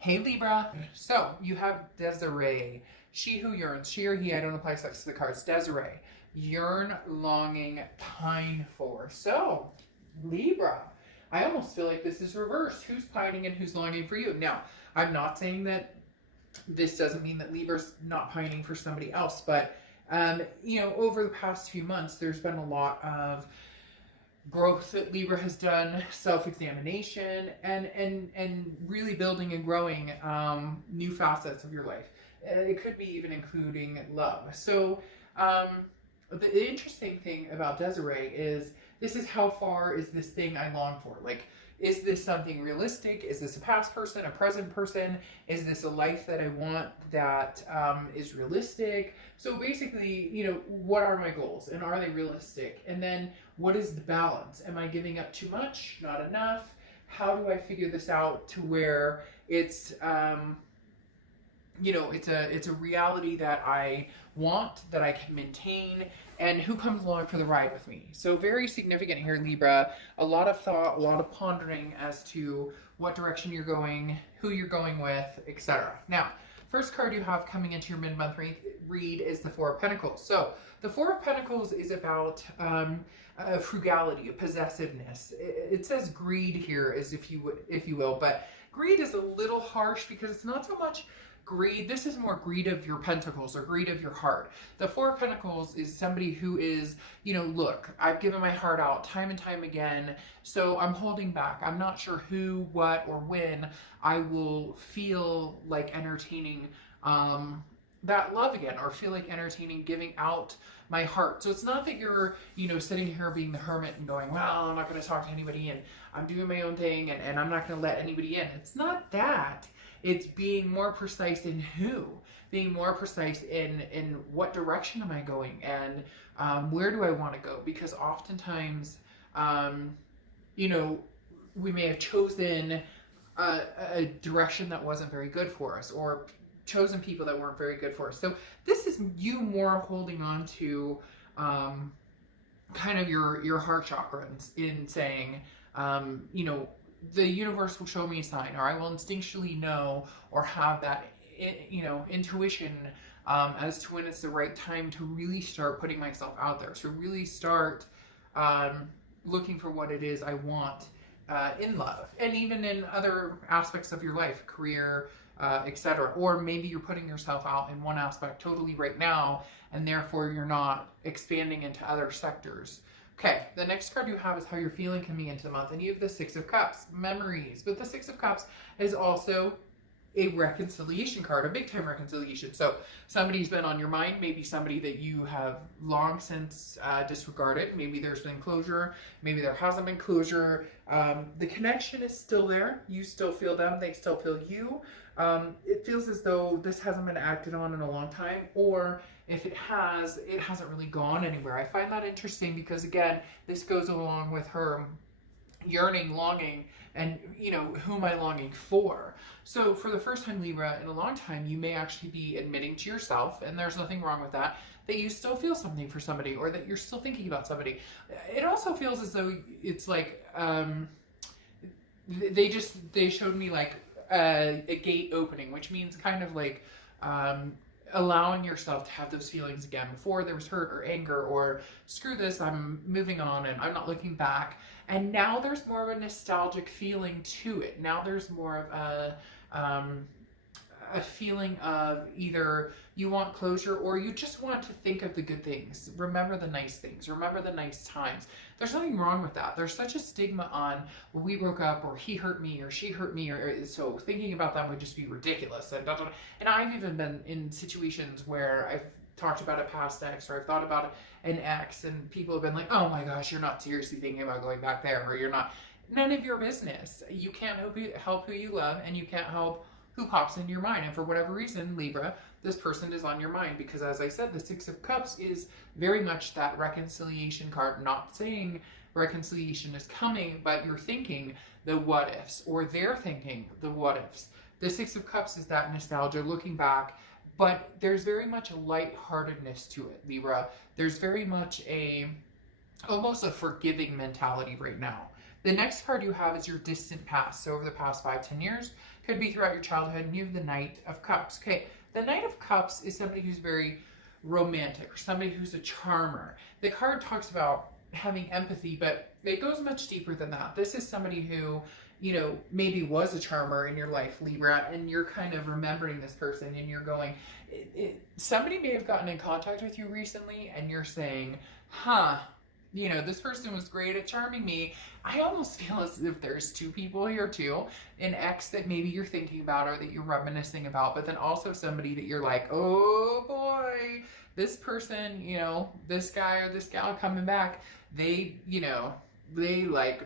Hey Libra. So you have Desiree. She who yearns. She or he, I don't apply sex to the cards. Desiree. Yearn, longing, pine for. So, Libra. I almost feel like this is reversed. Who's pining and who's longing for you? Now, I'm not saying that this doesn't mean that Libra's not pining for somebody else, but over the past few months, there's been a lot of growth that Libra has done, self-examination, and really building and growing new facets of your life. It could be even including love. So the interesting thing about Desiree is this is how far is this thing I long for? Like, is this something realistic? Is this a past person, a present person? Is this a life that I want that is realistic? So basically, what are my goals and are they realistic? And then what is the balance? Am I giving up too much? Not enough? How do I figure this out to where it's it's a reality that I want, that I can maintain, and who comes along for the ride with me. So very significant here, Libra. A lot of thought, a lot of pondering as to what direction you're going, who you're going with, etc. Now, first card you have coming into your mid-month read is the Four of Pentacles. So the Four of Pentacles is about frugality, possessiveness. It says greed here, as if you will, but greed is a little harsh because it's not so much greed. This is more greed of your pentacles or greed of your heart. The Four of Pentacles is somebody who is, look, I've given my heart out time and time again, so I'm holding back. I'm not sure who, what, or when I will feel like entertaining that love again, or feel like entertaining giving out my heart. So it's not that you're, sitting here being the hermit and going, well, I'm not going to talk to anybody and I'm doing my own thing and I'm not going to let anybody in. It's not that. It's being more precise in who, being more precise in what direction am I going and where do I want to go? Because oftentimes, we may have chosen a direction that wasn't very good for us, or chosen people that weren't very good for us. So this is you more holding on to kind of your heart chakras in saying, the universe will show me a sign, or I will instinctually know or have that, intuition as to when it's the right time to really start putting myself out there, to really start looking for what it is I want in love, and even in other aspects of your life, career, etc. Or maybe you're putting yourself out in one aspect totally right now, and therefore you're not expanding into other sectors. Okay, the next card you have is how you're feeling coming into the month, and you have the Six of Cups, memories. But the Six of Cups is also a reconciliation card, a big time reconciliation. So somebody's been on your mind, maybe somebody that you have long since disregarded. Maybe there's been closure, maybe there hasn't been closure. The connection is still there. You still feel them, they still feel you. It feels as though this hasn't been acted on in a long time, or if it has, it hasn't really gone anywhere. I find that interesting because, again, this goes along with her yearning, longing, and, who am I longing for? So for the first time, Libra, in a long time, you may actually be admitting to yourself, and there's nothing wrong with that you still feel something for somebody, or that you're still thinking about somebody. It also feels as though it's like, they showed me like a gate opening, which means kind of like, allowing yourself to have those feelings again. Before there was hurt or anger or screw this, I'm moving on and I'm not looking back. And now there's more of a nostalgic feeling to it. Now there's more of a feeling of either you want closure or you just want to think of the good things. Remember the nice things. Remember the nice times. There's nothing wrong with that. There's such a stigma on, well, we broke up, or he hurt me, or she hurt me, or so thinking about them would just be ridiculous. And I've even been in situations where I've talked about a past ex, or I've thought about an ex, and people have been like, oh my gosh, you're not seriously thinking about going back there, or you're not. None of your business. You can't help who you love, and you can't help who pops into your mind. And for whatever reason, Libra, this person is on your mind, because as I said, the Six of Cups is very much that reconciliation card. Not saying reconciliation is coming, but you're thinking the what ifs, or they're thinking the what ifs. The Six of Cups is that nostalgia, looking back, but there's very much a lightheartedness to it, Libra. There's very much almost a forgiving mentality right now. The next card you have is your distant past. So over the past 5-10 years, Could be throughout your childhood. And you have the Knight of Cups. Okay, the Knight of Cups is somebody who's very romantic, or somebody who's a charmer. The card talks about having empathy, but it goes much deeper than that. This is somebody who, you know, maybe was a charmer in your life, Libra, and you're kind of remembering this person and you're going, somebody may have gotten in contact with you recently and you're saying, huh, you know, this person was great at charming me. I almost feel as if there's two people here too. An ex that maybe you're thinking about or that you're reminiscing about, but then also somebody that you're like, oh boy, this person, you know, this guy or this gal coming back, they, you know, they like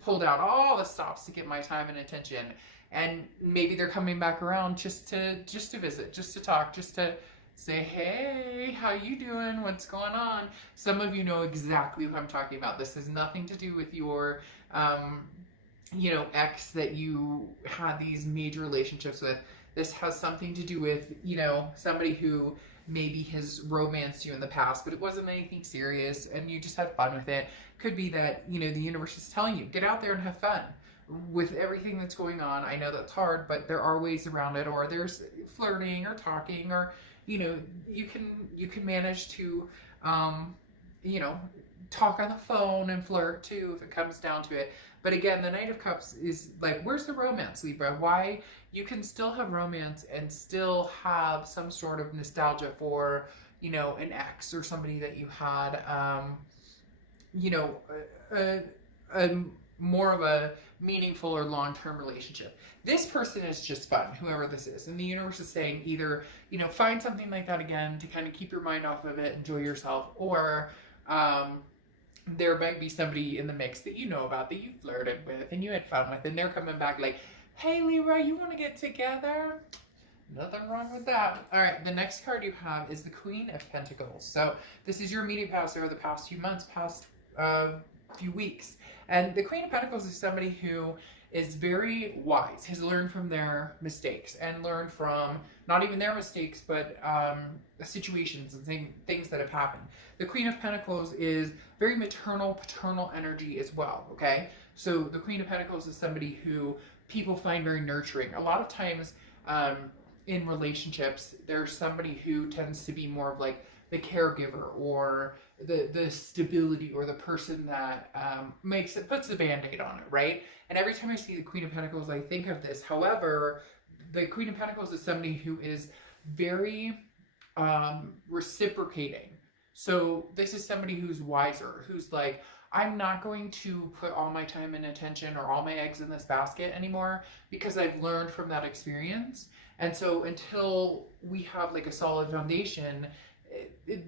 pulled out all the stops to get my time and attention. And maybe they're coming back around just to visit, just to talk, just to say, hey, how you doing? What's going on? Some of you know exactly what I'm talking about. This has nothing to do with your, you know, ex that you had these major relationships with. This has something to do with, you know, somebody who maybe has romanced you in the past, but it wasn't anything serious and you just had fun with it. Could be that, you know, the universe is telling you, get out there and have fun with everything that's going on. I know that's hard, but there are ways around it, or there's flirting or talking, or, you know, you can manage to, you know, talk on the phone and flirt too if it comes down to it. But again, the Knight of Cups is like, where's the romance, Libra? Why? You can still have romance and still have some sort of nostalgia for, you know, an ex or somebody that you had, you know, a more of a meaningful or long-term relationship. This person is just fun, whoever this is. And the universe is saying either, you know, find something like that again to kind of keep your mind off of it, enjoy yourself, or there might be somebody in the mix that you know about, that you flirted with and you had fun with, and they're coming back like, hey Libra, you want to get together? Nothing wrong with that. All right, the next card you have is the Queen of Pentacles. So this is your immediate past over the past few months, past few weeks. And the Queen of Pentacles is somebody who is very wise, has learned from their mistakes and learned from not even their mistakes, but situations and things that have happened. The Queen of Pentacles is very maternal, paternal energy as well, okay? So the Queen of Pentacles is somebody who people find very nurturing. A lot of times in relationships, there's somebody who tends to be more of like the caregiver or the stability, or the person that puts the band-aid on it, right? And every time I see the Queen of Pentacles, I think of this. However, the Queen of Pentacles is somebody who is very reciprocating. So this is somebody who's wiser, who's like, I'm not going to put all my time and attention or all my eggs in this basket anymore, because I've learned from that experience. And so until we have like a solid foundation, and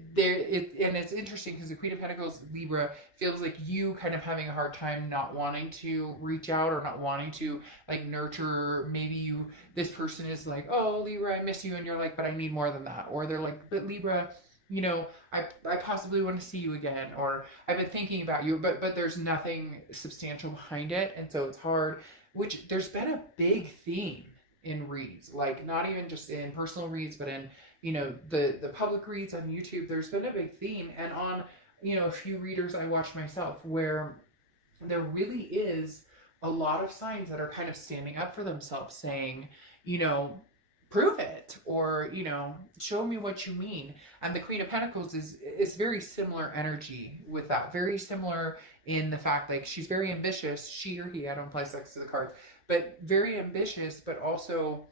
it's interesting because the Queen of Pentacles, Libra, feels like you kind of having a hard time not wanting to reach out or not wanting to like nurture. Maybe this person is like, oh Libra, I miss you, and you're like, but I need more than that. Or they're like, but Libra, you know, I possibly want to see you again, or I've been thinking about you, but there's nothing substantial behind it, and so it's hard. Which there's been a big theme in reads, like not even just in personal reads, but in, you know, the public reads on YouTube. There's been a big theme, and on, you know, a few readers I watch myself, where there really is a lot of signs that are kind of standing up for themselves, saying, you know, prove it, or, you know, show me what you mean. And the Queen of Pentacles is very similar energy with that, very similar in the fact, like, she's very ambitious, she or he, I don't apply sex to the cards, but very ambitious, but also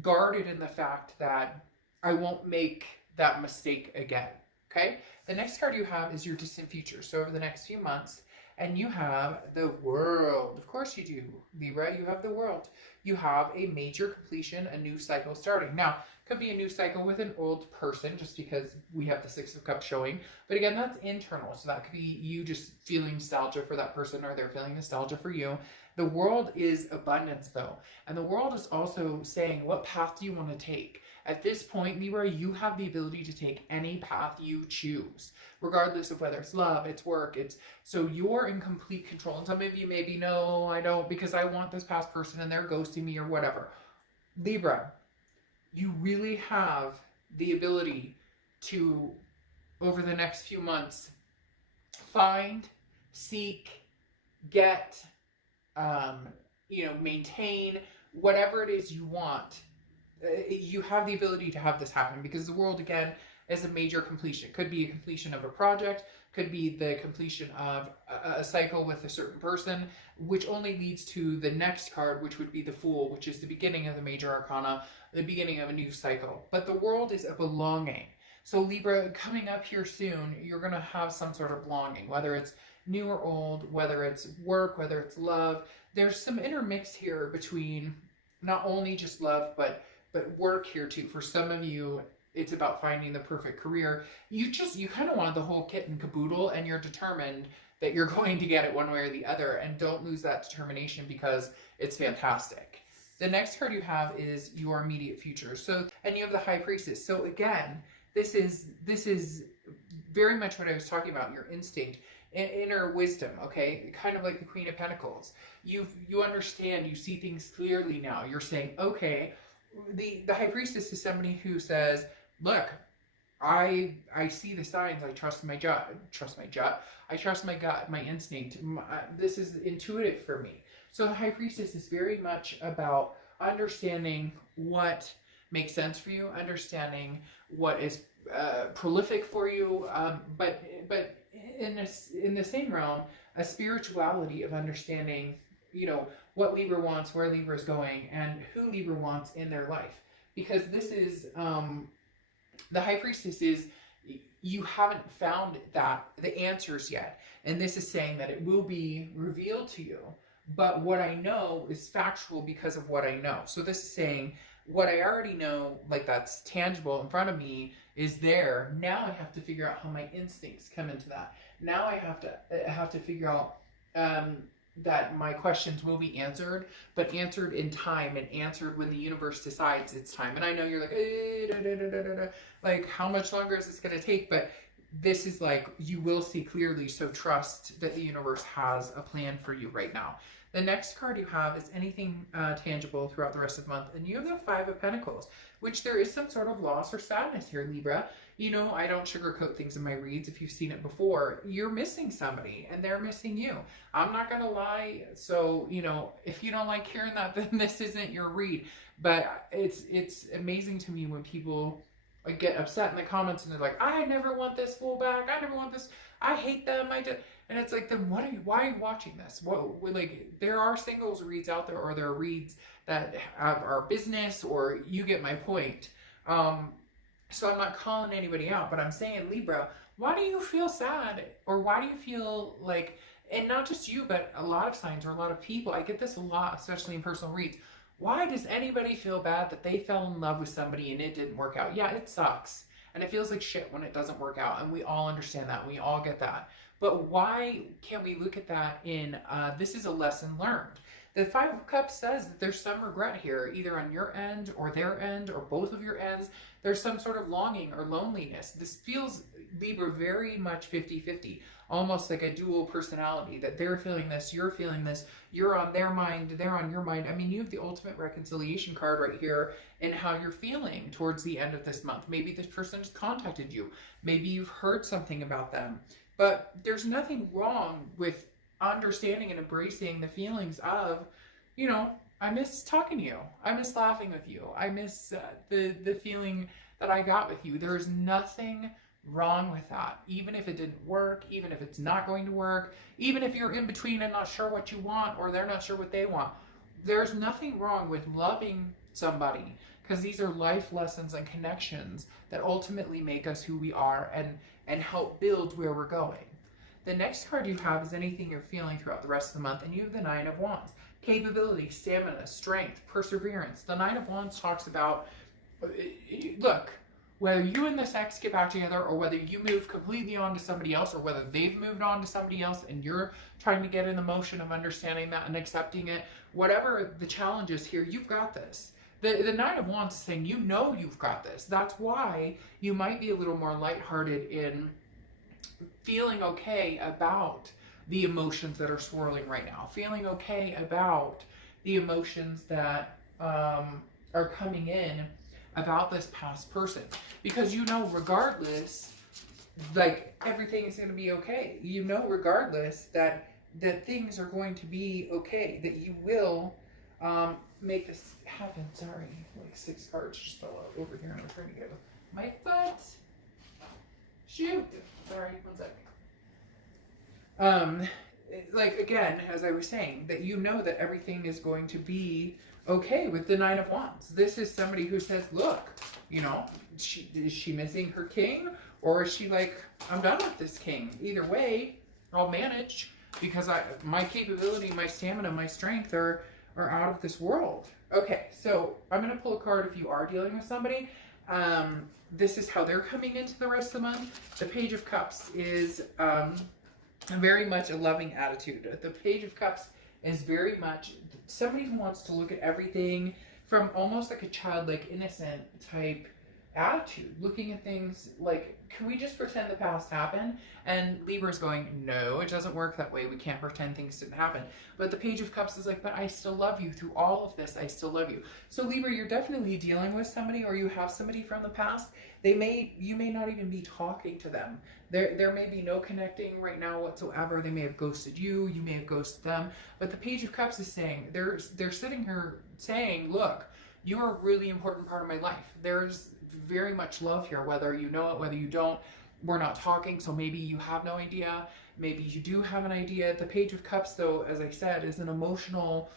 guarded in the fact that I won't make that mistake again. Okay, the next card you have is your distant future, so over the next few months. And you have the World. Of course you do, Libra. You have the World. You have a major completion, a new cycle starting. Now, could be a new cycle with an old person, just because we have the Six of Cups showing. But again, that's internal. So that could be you just feeling nostalgia for that person, or they're feeling nostalgia for you. The World is abundance, though. And the World is also saying, what path do you want to take? At this point, Libra, you have the ability to take any path you choose, regardless of whether it's love, it's work, so you're in complete control. And some of you maybe, no, I don't, because I want this past person and they're ghosting me or whatever. Libra, you really have the ability to, over the next few months, find, seek, get, you know, maintain whatever it is you want, you have the ability to have this happen, because the world, again, is a major completion. It could be a completion of a project, could be the completion of a cycle with a certain person, which only leads to the next card, which would be the Fool, which is the beginning of the major arcana, the beginning of a new cycle. But the world is a belonging. So Libra, coming up here soon, you're going to have some sort of belonging, whether it's new or old, whether it's work, whether it's love. There's some intermix here between not only just love, but work here too. For some of you, it's about finding the perfect career. You kind of want the whole kit and caboodle, and you're determined that you're going to get it one way or the other, and don't lose that determination, because it's fantastic. The next card you have is your immediate future. So, and you have the High Priestess. So again, this is very much what I was talking about, your instinct, inner wisdom, okay? Kind of like the Queen of Pentacles. You understand, you see things clearly now. You're saying, okay, the High Priestess is somebody who says, look, I see the signs. I trust my gut. I trust my gut, my instinct. This is intuitive for me. So the High Priestess is very much about understanding what makes sense for you, understanding what is prolific for you, but in the same realm, a spirituality of understanding, you know, what Libra wants, where Libra is going, and who Libra wants in their life. Because this is, the High Priestess is, you haven't found the answers yet. And this is saying that it will be revealed to you. But what I know is factual because of what I know. So this is saying, what I already know, like that's tangible in front of me, is there. Now I have to figure out how my instincts come into that. Now I have to figure out that my questions will be answered, but answered in time, and answered when the universe decides it's time. And I know you're like, like, how much longer is this going to take? But this is like, you will see clearly. So trust that the universe has a plan for you right now. The next card you have is anything tangible throughout the rest of the month. And you have the Five of Pentacles, which there is some sort of loss or sadness here, Libra. You know, I don't sugarcoat things in my reads. If you've seen it before, you're missing somebody and they're missing you. I'm not going to lie. So, you know, if you don't like hearing that, then this isn't your read. But it's amazing to me when people like get upset in the comments and they're like, I never want this Fool back. I never want this. I hate them. And it's like, then why are you watching this? Like, there are singles reads out there, or there are reads that are business, or you get my point. So I'm not calling anybody out, but I'm saying, Libra, why do you feel sad? Or why do you feel like, and not just you, but a lot of signs or a lot of people, I get this a lot, especially in personal reads. Why does anybody feel bad that they fell in love with somebody and it didn't work out? Yeah, it sucks. And it feels like shit when it doesn't work out. And we all understand that. We all get that. But why can't we look at that in, this is a lesson learned. The Five of Cups says that there's some regret here, either on your end or their end or both of your ends. There's some sort of longing or loneliness. This feels, Libra, very much 50-50, almost like a dual personality, that they're feeling this, you're feeling this, you're on their mind, they're on your mind. I mean, you have the ultimate reconciliation card right here in how you're feeling towards the end of this month. Maybe this person just contacted you. Maybe you've heard something about them. But there's nothing wrong with understanding and embracing the feelings of, you know, I miss talking to you. I miss laughing with you. I miss the feeling that I got with you. There's nothing wrong with that. Even if it didn't work, even if it's not going to work, even if you're in between and not sure what you want, or they're not sure what they want. There's nothing wrong with loving somebody, because these are life lessons and connections that ultimately make us who we are and help build where we're going. The next card you have is anything you're feeling throughout the rest of the month, and you have the Nine of Wands. Capability, stamina, strength, perseverance. The Nine of Wands talks about, look, whether you and this ex get back together, or whether you move completely on to somebody else, or whether they've moved on to somebody else and you're trying to get in the motion of understanding that and accepting it, whatever the challenge is here, you've got this. The Nine of Wands is saying, you know you've got this. That's why you might be a little more lighthearted in feeling okay about the emotions that are swirling right now. Feeling okay about the emotions that are coming in about this past person. Because you know, regardless, like, everything is going to be okay. You know, regardless, that things are going to be okay. That you will make this happen. Sorry, like 6 cards just fell out over here, and I'm trying to get my butt. Shoot. Sorry, 1 sec. Like, again, as I was saying, that you know that everything is going to be okay with the 9 of Wands. This is somebody who says, look, you know, is she missing her king? Or is she like, I'm done with this king. Either way, I'll manage because my capability, my stamina, my strength are out of this world. Okay, so I'm going to pull a card if you are dealing with somebody. This is how they're coming into the rest of the month. The Page of Cups is very much a loving attitude. The Page of Cups is very much somebody who wants to look at everything from almost like a childlike, innocent type attitude, looking at things like, can we just pretend the past happened? And Libra's going, no, it doesn't work that way. We can't pretend things didn't happen. But the Page of Cups is like, but I still love you through all of this. I still love you. So Libra, you're definitely dealing with somebody, or you have somebody from the past. You may not even be talking to them. There may be no connecting right now whatsoever. They may have ghosted you. You may have ghosted them. But the Page of Cups is saying, they're sitting here saying, look, you are a really important part of my life. There's very much love here, whether you know it, whether you don't. We're not talking, so maybe you have no idea. Maybe you do have an idea. The Page of Cups, though, as I said, is an emotional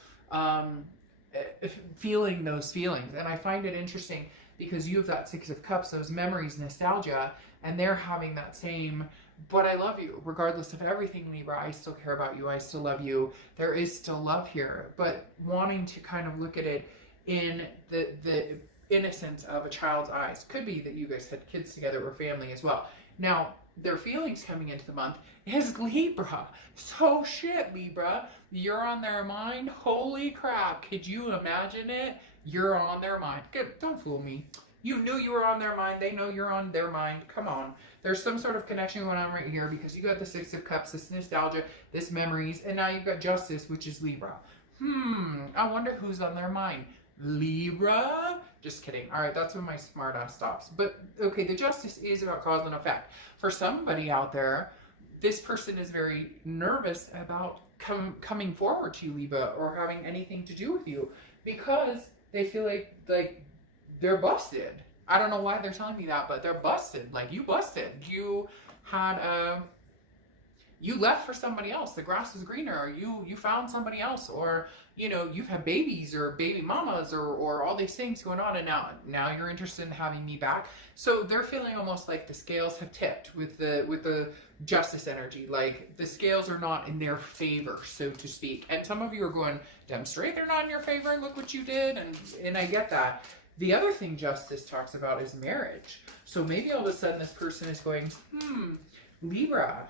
feeling those feelings. And I find it interesting because you have that 6 of Cups, those memories, nostalgia, and they're having that same, but I love you. Regardless of everything, Libra, I still care about you. I still love you. There is still love here. But wanting to kind of look at it in the innocence of a child's eyes. Could be that you guys had kids together or family as well. Now, their feelings coming into the month is Libra. So shit, Libra. You're on their mind. Holy crap. Could you imagine it? You're on their mind. Don't fool me. You knew you were on their mind. They know you're on their mind. Come on. There's some sort of connection going on right here because you got the 6 of Cups, this nostalgia, this memories, and now you've got Justice, which is Libra. I wonder who's on their mind. Libra? Just kidding. All right, that's when my smart ass stops. But okay, the Justice is about cause and effect. For somebody out there, this person is very nervous about coming forward to you, Libra, or having anything to do with you because they feel like they're busted. I don't know why they're telling me that, but they're busted. Like, you busted. You had you left for somebody else. The grass is greener, or you found somebody else, or you know, you've had babies or baby mamas or all these things going on, and now you're interested in having me back. So they're feeling almost like the scales have tipped with the Justice energy. Like the scales are not in their favor, so to speak. And some of you are going, damn straight they're not in your favor. Look what you did, and I get that. The other thing Justice talks about is marriage. So maybe all of a sudden this person is going, Libra,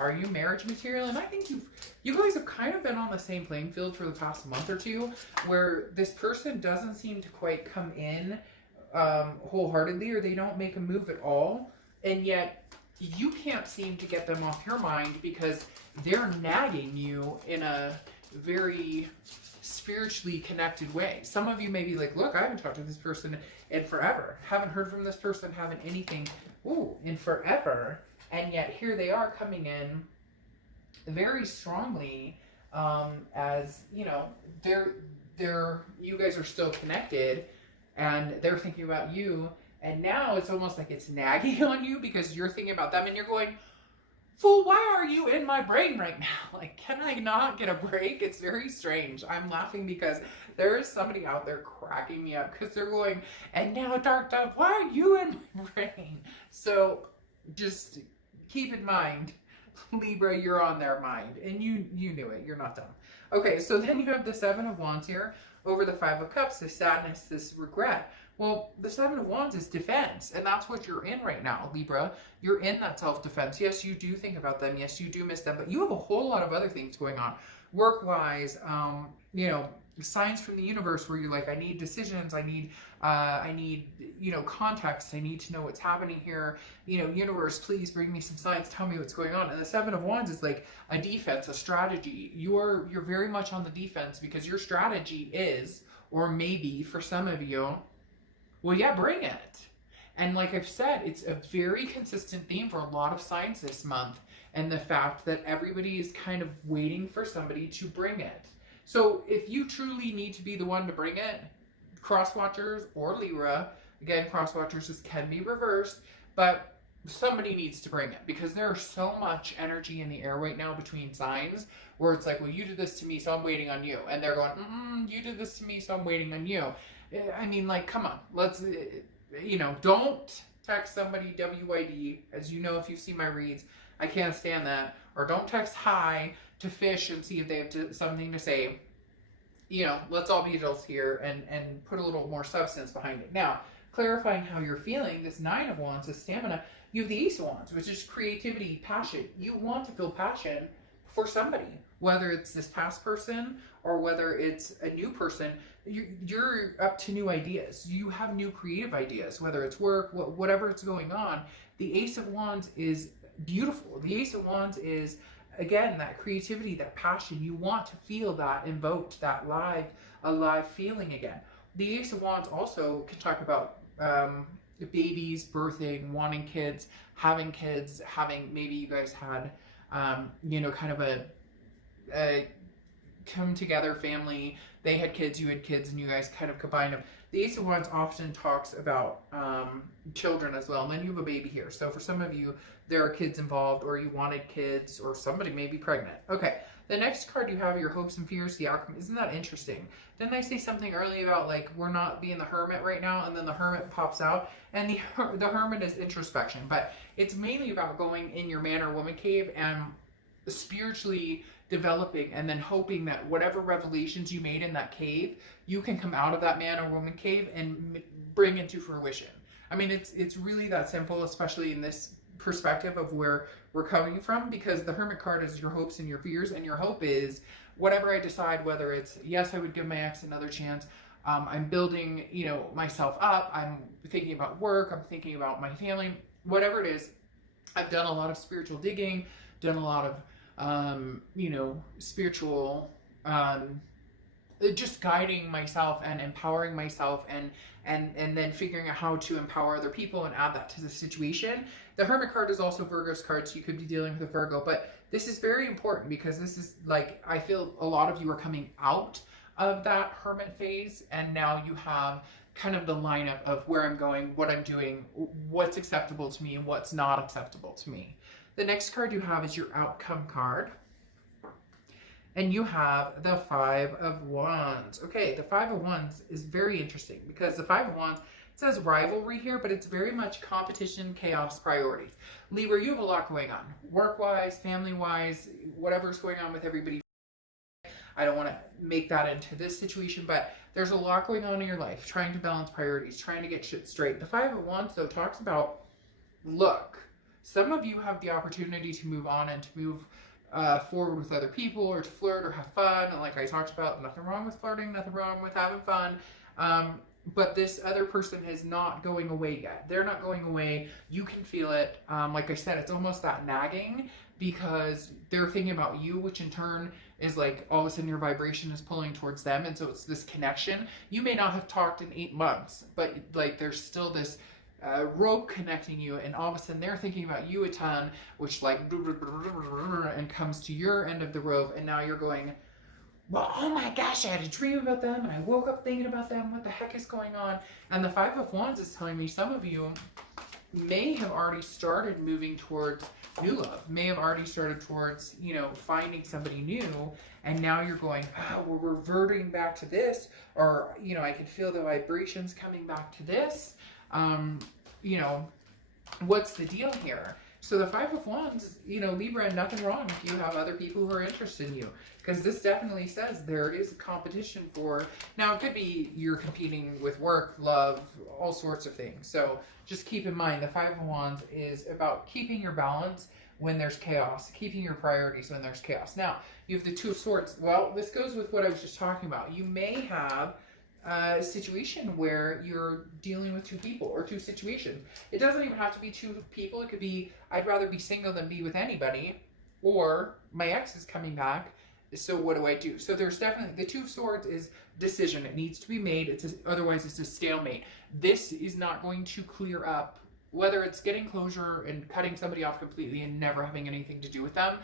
are you marriage material? And I think you guys have kind of been on the same playing field for the past month or two, where this person doesn't seem to quite come in wholeheartedly, or they don't make a move at all, and yet you can't seem to get them off your mind because they're nagging you in a very spiritually connected way. Some of you may be like, look, I haven't talked to this person in forever, haven't heard from this person, haven't anything in forever. And yet here they are coming in very strongly, as you know, you guys are still connected, and they're thinking about you. And now it's almost like it's nagging on you because you're thinking about them, and you're going, fool, why are you in my brain right now? Like, can I not get a break? It's very strange. I'm laughing because there is somebody out there cracking me up because they're going, and now Dark Dove, why are you in my brain? So just keep in mind, Libra, you're on their mind, and you knew it. You're not dumb. Okay, so then you have the 7 of Wands here over the 5 of Cups, this sadness, this regret. Well, the 7 of Wands is defense, and that's what you're in right now, Libra. You're in that self-defense. Yes, you do think about them. Yes, you do miss them, but you have a whole lot of other things going on. Work-wise, you know, signs from the universe where you're like, I need decisions, I need, you know, context, I need to know what's happening here. You know, universe, please bring me some signs, tell me what's going on. And the 7 of Wands is like a defense, a strategy. You're very much on the defense because your strategy is, or maybe for some of you, well, yeah, bring it. And like I've said, it's a very consistent theme for a lot of signs this month. And the fact that everybody is kind of waiting for somebody to bring it. So if you truly need to be the one to bring it, cross watchers or Libra, again, cross watchers can be reversed, but somebody needs to bring it, because there's so much energy in the air right now between signs where it's like, well, you did this to me, so I'm waiting on you. And they're going, you did this to me, so I'm waiting on you. I mean, like, come on, let's, don't text somebody WID. As you know, if you've seen my reads, I can't stand that. Or don't text hi to fish and see if they have something to say. Let's all be adults here and put a little more substance behind it. Now, clarifying how you're feeling, this 9 of Wands is stamina. You have the Ace of Wands, which is creativity, passion. You want to feel passion for somebody, whether it's this past person or whether it's a new person. You're up to new ideas. You have new creative ideas, whether it's work, whatever it's going on. The Ace of Wands is beautiful. The Ace of Wands is, again, that creativity, that passion. You want to feel that invoked, that alive feeling again. The Ace of Wands also can talk about babies, birthing, wanting kids, having maybe you guys had, kind of a come together family. They had kids, you had kids, and you guys kind of combined them. The Ace of Wands often talks about children as well, and then you have a baby here. So for some of you, there are kids involved, or you wanted kids, or somebody may be pregnant. Okay, the next card you have, your hopes and fears, the outcome. Isn't that interesting? Didn't I say something earlier about, like, we're not being the hermit right now, and then the hermit pops out, and the hermit is introspection, but it's mainly about going in your man or woman cave and spiritually developing, and then hoping that whatever revelations you made in that cave, you can come out of that man or woman cave and bring into fruition. I mean, it's really that simple, especially in this perspective of where we're coming from, because the hermit card is your hopes and your fears, and your hope is whatever I decide, whether it's, yes, I would give my ex another chance, I'm building, myself up, I'm thinking about work, I'm thinking about my family, whatever it is. I've done a lot of spiritual digging, done a lot of spiritual, just guiding myself and empowering myself, and then figuring out how to empower other people and add that to the situation. The Hermit card is also Virgo's card, so you could be dealing with a Virgo, but this is very important, because this is, like, I feel a lot of you are coming out of that Hermit phase, and now you have kind of the lineup of where I'm going, what I'm doing, what's acceptable to me, and what's not acceptable to me. The next card you have is your outcome card. And you have the 5 of Wands. Okay, the 5 of Wands is very interesting, because the 5 of Wands, it says rivalry here, but it's very much competition, chaos, priorities. Libra, you have a lot going on. Work-wise, family-wise, whatever's going on with everybody. I don't want to make that into this situation, but there's a lot going on in your life, trying to balance priorities, trying to get shit straight. The 5 of Wands, though, talks about, look, some of you have the opportunity to move on and to move forward with other people, or to flirt or have fun. And like I talked about, nothing wrong with flirting, nothing wrong with having fun. But this other person is not going away yet. They're not going away. You can feel it. Like I said, it's almost that nagging, because they're thinking about you, which in turn is like all of a sudden your vibration is pulling towards them. And so it's this connection. You may not have talked in 8 months, but like there's still this rope connecting you, and all of a sudden they're thinking about you a ton, which like and comes to your end of the rope, and now you're going, well, oh my gosh, I had a dream about them, and I woke up thinking about them, what the heck is going on? And the 5 of Wands is telling me some of you may have already started moving towards new love, may have already started towards, finding somebody new, and now you're going, we're reverting back to this, or, I can feel the vibrations coming back to this. What's the deal here? So the 5 of Wands, Libra, nothing wrong if you have other people who are interested in you, because this definitely says there is a competition for, now it could be you're competing with work, love, all sorts of things. So just keep in mind, the 5 of Wands is about keeping your balance when there's chaos, keeping your priorities when there's chaos. Now, you have the 2 of Swords. Well, this goes with what I was just talking about. You may have a situation where you're dealing with 2 people, or 2 situations. It doesn't even have to be 2 people. It could be, I'd rather be single than be with anybody, or my ex is coming back, so what do I do? So there's definitely, the 2 of Swords is decision. It needs to be made. Otherwise it's a stalemate. This is not going to clear up, whether it's getting closure and cutting somebody off completely and never having anything to do with them,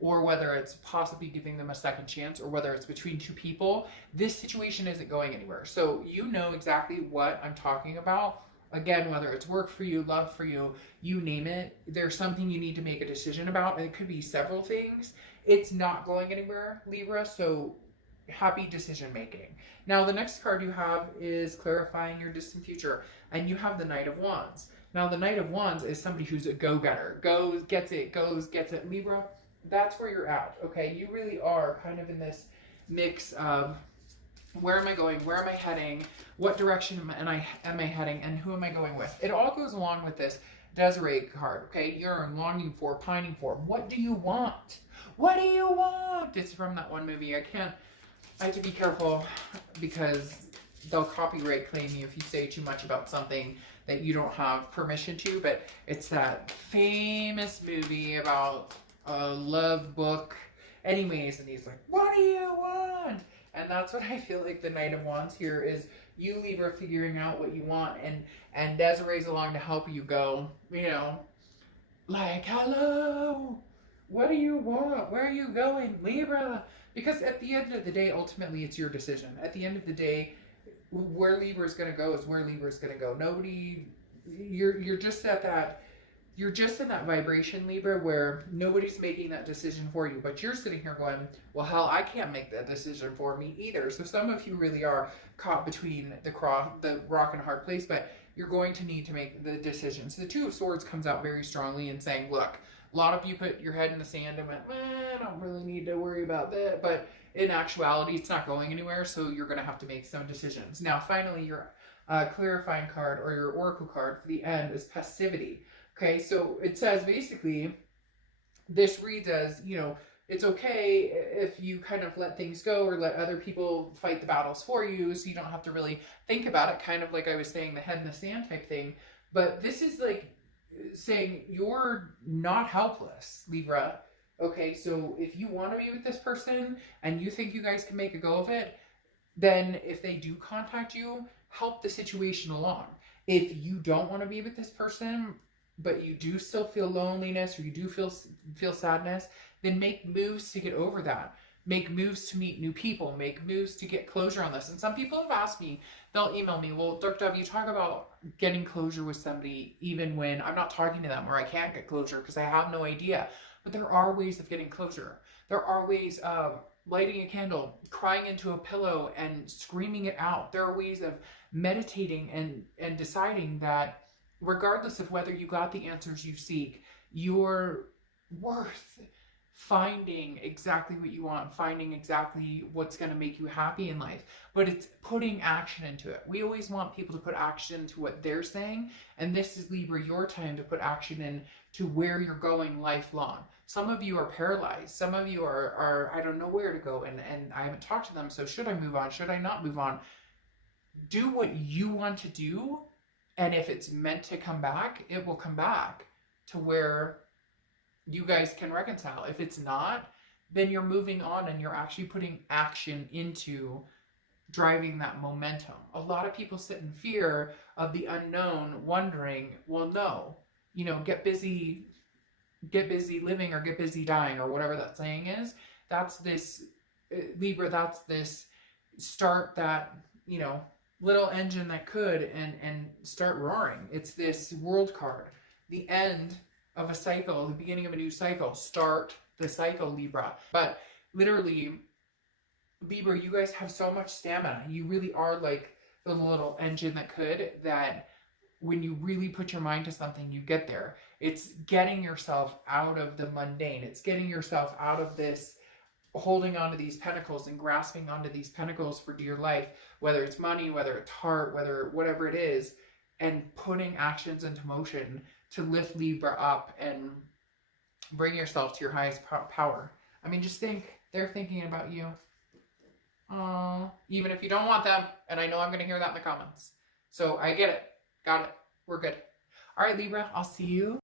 or whether it's possibly giving them a second chance, or whether it's between two people, this situation isn't going anywhere. So you know exactly what I'm talking about. Again, whether it's work for you, love for you, you name it, there's something you need to make a decision about, and it could be several things. It's not going anywhere, Libra, so happy decision making. Now, the next card you have is clarifying your distant future, and you have the Knight of Wands. Now, the Knight of Wands is somebody who's a go-getter, goes, gets it. Libra, that's where you're at, okay? You really are kind of in this mix of where am I going, where am I heading, what direction am I heading, and who am I going with? It all goes along with this Desiree card, okay? Yearn, longing for, pining for. What do you want? What do you want? It's from that one movie. I have to be careful because they'll copyright claim you if you say too much about something that you don't have permission to, but it's that famous movie about a love book. Anyways, and he's like, what do you want? And that's what I feel like the Knight of Wands here is, you Libra figuring out what you want, and Desiree's along to help you go, you know, like, hello, what do you want? Where are you going, Libra? Because at the end of the day, ultimately, it's your decision. At the end of the day, where Libra is going to go is where Libra is going to go. Nobody, you're just at that, you're just in that vibration, Libra, where nobody's making that decision for you. But you're sitting here going, well, hell, I can't make that decision for me either. So some of you really are caught between the rock and a hard place, but you're going to need to make the decisions. The Two of Swords comes out very strongly in saying, look, a lot of you put your head in the sand and went, I don't really need to worry about that. But in actuality, it's not going anywhere, so you're going to have to make some decisions. Now, finally, your clarifying card, or your oracle card for the end, is passivity. Okay, so it says basically, this reads as, you know, it's okay if you kind of let things go or let other people fight the battles for you, so you don't have to really think about it, kind of like I was saying, the head in the sand type thing. But this is like saying you're not helpless, Libra. Okay, so if you want to be with this person and you think you guys can make a go of it, then if they do contact you, help the situation along. If you don't want to be with this person, but you do still feel loneliness, or you do feel sadness, then make moves to get over that. Make moves to meet new people. Make moves to get closure on this. And some people have asked me, they'll email me, well, Dr. W, talk about getting closure with somebody even when I'm not talking to them, or I can't get closure because I have no idea. But there are ways of getting closure. There are ways of lighting a candle, crying into a pillow and screaming it out. There are ways of meditating and deciding that regardless of whether you got the answers you seek, you're worth finding exactly what you want, finding exactly what's going to make you happy in life. But it's putting action into it. We always want people to put action into what they're saying. And this is, Libra, your time to put action in to where you're going lifelong. Some of you are paralyzed. Some of you are I don't know where to go, and I haven't talked to them. So should I move on? Should I not move on? Do what you want to do. And if it's meant to come back, it will come back to where you guys can reconcile. If it's not, then you're moving on and you're actually putting action into driving that momentum. A lot of people sit in fear of the unknown, wondering, well, no, you know, get busy living, or get busy dying, or whatever that saying is. That's this, Libra, that's this start that, you know, little engine that could and start roaring. It's this World card, the end of a cycle, the beginning of a new cycle. Start the cycle, Libra. But literally, Libra, you guys have so much stamina. You really are like the little engine that could, that when you really put your mind to something, you get there. It's getting yourself out of the mundane. It's getting yourself out of this holding onto these pentacles and grasping onto these pentacles for dear life, whether it's money, whether it's heart, whatever it is, and putting actions into motion to lift Libra up and bring yourself to your highest power. I mean, just think, they're thinking about you. Even if you don't want them, and I know I'm going to hear that in the comments. So I get it. Got it. We're good. All right, Libra, I'll see you